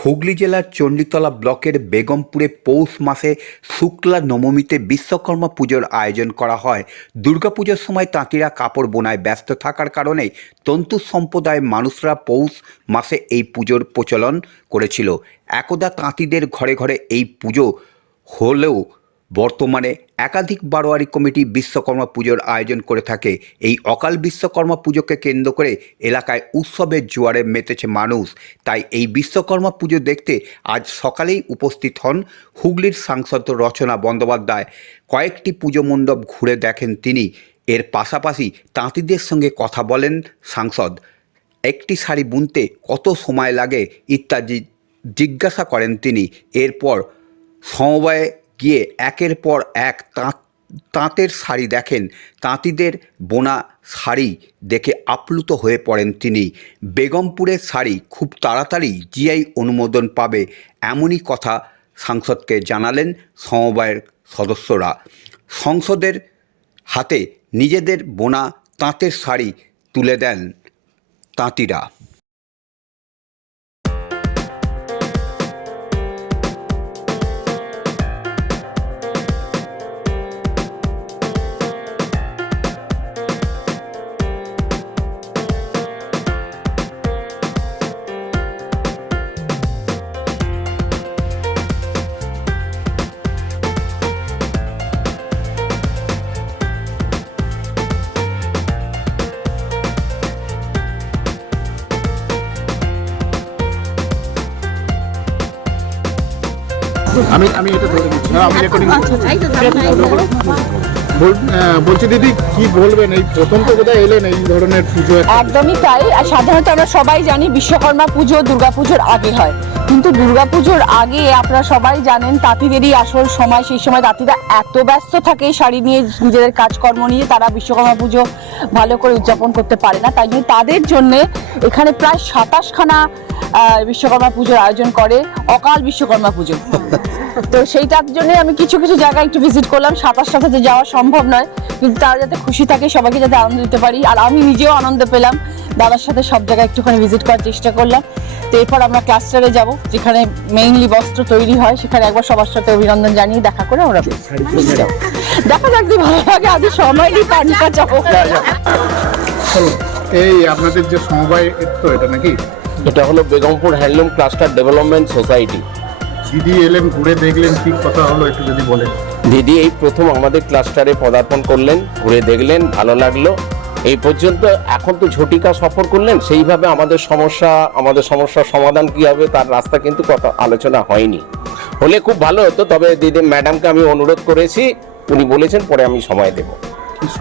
হুগলি জেলার চণ্ডীতলা ব্লকের বেগমপুরে পৌষ মাসে শুক্লা নবমীতে বিশ্বকর্মা পুজোর আয়োজন করা হয়। দুর্গাপুজোর সময় তাঁতিরা কাপড় বোনায় ব্যস্ত থাকার কারণে তন্তু সম্প্রদায়ের মানুষরা পৌষ মাসে এই পুজোর প্রচলন করেছিল। একদা তাঁতিদের ঘরে ঘরে এই পুজো হলেও বর্তমানে একাধিক বারোয়ারি কমিটি বিশ্বকর্মা পুজোর আয়োজন করে থাকে। এই অকাল বিশ্বকর্মা পুজোকে কেন্দ্র করে এলাকায় উৎসবের জোয়ারে মেতেছে মানুষ। তাই এই বিশ্বকর্মা পুজো দেখতে আজ সকালেই উপস্থিত হন হুগলির সাংসদ রচনা বন্দ্যোপাধ্যায়। কয়েকটি পুজো মণ্ডপ ঘুরে দেখেন তিনি। এর পাশাপাশি তাঁতিদের সঙ্গে কথা বলেন সাংসদ। একটি শাড়ি বুনতে কত সময় লাগে ইত্যাদি জিজ্ঞাসা করেন তিনি। এরপর সমবায়ে গিয়ে একের পর এক তাঁত, তাঁতের শাড়ি দেখেন। তাঁতিদের বোনা শাড়ি দেখে আপ্লুত হয়ে পড়েন তিনি। বেগমপুরের শাড়ি খুব তাড়াতাড়ি জিআই অনুমোদন পাবে এমনই কথা সাংসদকে জানালেন সমবায়ের সদস্যরা। সংসদের হাতে নিজেদের বোনা, তাঁতের শাড়ি তুলে দেন তাঁতিরা। আমি আমি এটা ধরে দিচ্ছি হ্যাঁ, আমি রেকর্ডিং আচ্ছা, আচ্ছা, বলছি দিদি কি বলবেন? এই প্রথম তো বোধহয় এলেন এই ধরনের পুজো একদমই তাই আর সাধারণত আমরা সবাই জানি বিশ্বকর্মা পুজো দুর্গাপুজোর আগে হয়। কিন্তু দুর্গাপুজোর আগে আপনারা সবাই জানেন তাঁতিদেরই আসল সময় সেই সময় তাঁতিরা এত ব্যস্ত থাকে শাড়ি নিয়ে নিজেদের কাজকর্ম নিয়ে তারা বিশ্বকর্মা পুজো ভালো করে উদযাপন করতে পারে না। তাই জন্য তাদের জন্য এখানে প্রায় সাতাশখানা বিশ্বকর্মা পুজোর আয়োজন করে অকাল বিশ্বকর্মা পুজো। তো সেইটার জন্য আমি কিছু কিছু জায়গায় একটু ভিজিট করলাম সাঁতার সাথে যাওয়া সম্ভব নয় কিন্তু তারা যাতে খুশি থাকে সবাইকে যাতে আনন্দ দিতে পারি। আর আমি নিজেও আনন্দ পেলাম দাদার সাথে সব জায়গায় একটুখানি ভিজিট করার চেষ্টা করলাম। তো এরপর আমরা ক্লাস্টারে যাব যেখানে মেইনলি বস্ত্র তৈরি হয় সেখানে একবার সবার সাথে অভিনন্দন জানিয়ে দেখা করে আমরা। দেখা যাক যদি ভালো লাগে আজ সময় নেই পানিটা যাব। এই আপনাদের যে সমবায় তো এটা নাকি? এটা হলো Begampur handloom cluster development society. দিদি এলেন ঘুরে দেখলেন কি কথা হলো একটু যদি বলেন। দিদি এই প্রথম আমাদের ক্লাস্টারে পদার্পণ করলেন ঘুরে দেখলেন ভালো লাগল। এই পর্যন্ত এখন তো ঝটিকা সফর করলেন সেইভাবে আমাদের সমস্যা আমাদের সমস্যার সমাধান কি হবে তার রাস্তা কিন্তু কথা আলোচনা হয়নি। হলে খুব ভালো হতো তবে দিদি ম্যাডামকে আমি অনুরোধ করেছি উনি বলেছেন পরে আমি সময় দেবো।